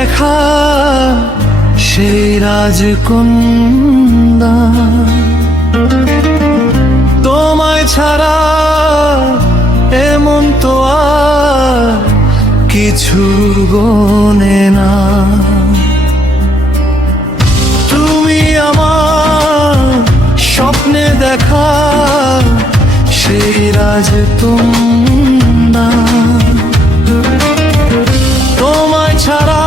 দেখা সেই রাজকন্যা, তোমায় ছাড়া এমন তো আর কিছু গোনে না। তুমি আমার স্বপ্নে দেখা সেই রাজকন্যা, তোমায় ছাড়া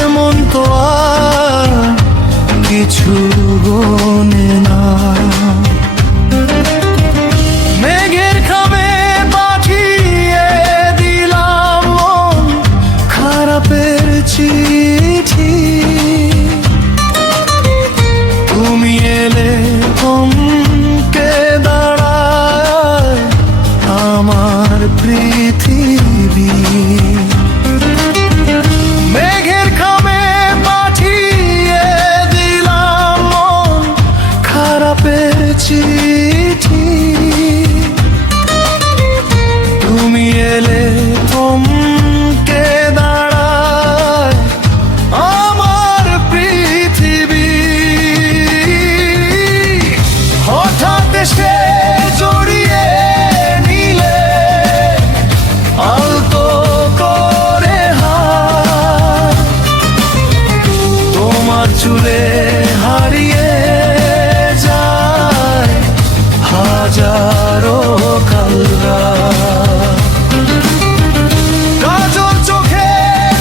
এমন তো আর কিছু গোনে না। মেঘের খামে পাঠিয়ে দিলাম মন খারাপের চিঠি, তুমি এলে থমকে দাঁড়ায় আমার পৃথিবী। মেঘের খামে পাঠিয়ে দিলাম মন খারাপের চিঠি, তুমি এলে থমকে দাঁড়ায় আমার পৃথিবী। হঠাৎ এসে জড়িয়ে নিলে আলতো করে হাত, তোমার চুলে হারিয়ে যায় হাজারো কালরাত। কাজল চোখে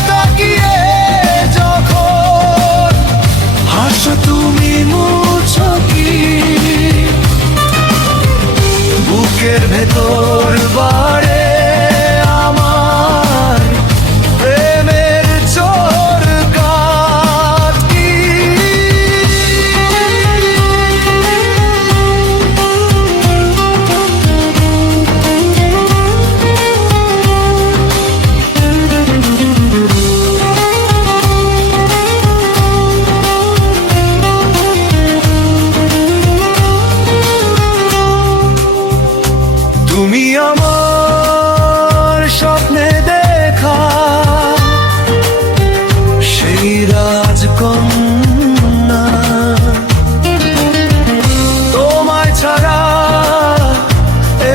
তাকিয়ে যখন হাসো তুমি মুছো কি, বুকের ভেতর বাড়ে আমার প্রেমের চোর কাটি। তুমি আমার স্বপ্নে দেখা সেই রাজকন্যা, তোমায় ছাড়া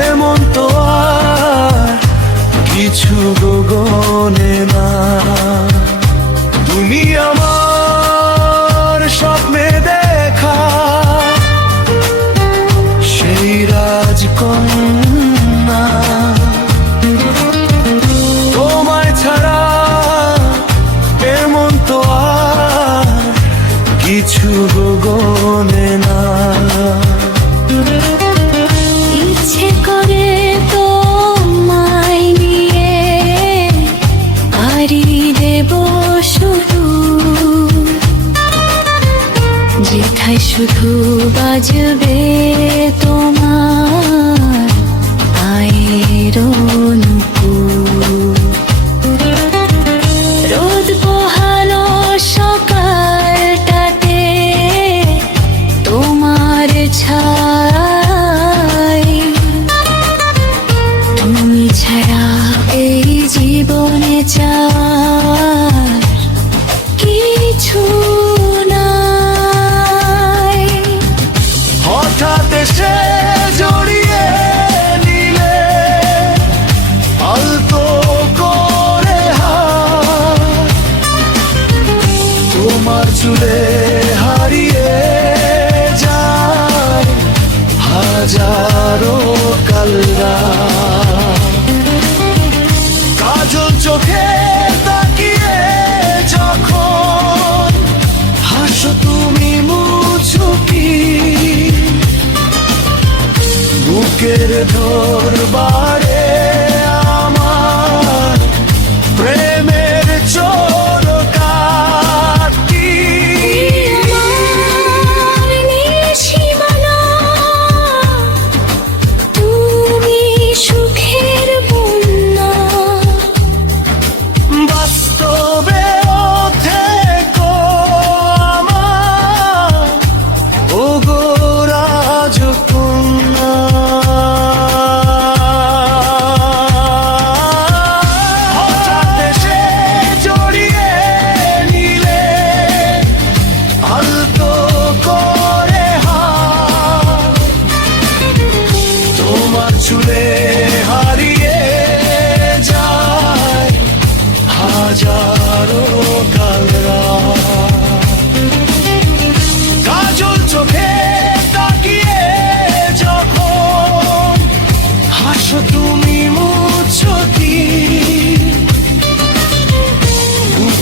এমন তো আর কিছু গোনে না। তুমি আমার স্বপ্নে দেখা সেই রাজকন্যা, তোমায় ছাড়া এমন তো আর কিছু গোনে না। ইচ্ছে করে তোমায় নিয়ে হারি দেব শুধু, যেথায় শুধু বাজবে তোমার পায়ের অনুকূল। রোদ পোহালো সকালটাতে তোমার ছায়, তুমি ছাড়া এই জীবনে চাওয়ার কিছু নাই। হঠাৎ এসে জড়িয়ে নিলে আলতো করে হাত, তোমার চুলে হারিয়ে যায় হাজারো কালরাত। কাজল চোখে তাকিয়ে যখন হাসো তুমি মুছো কি, বুকের ধর বাড়ে আমার প্রেমের চোর কাটি। আমার নিশিমালা, তুমি সুখের বন্যা, বাস্তবে থেকো আমার ওগো রাজকন্যা।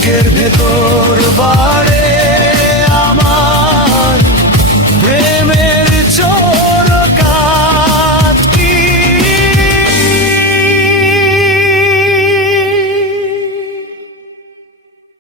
বুকের ভেতর বাড়ে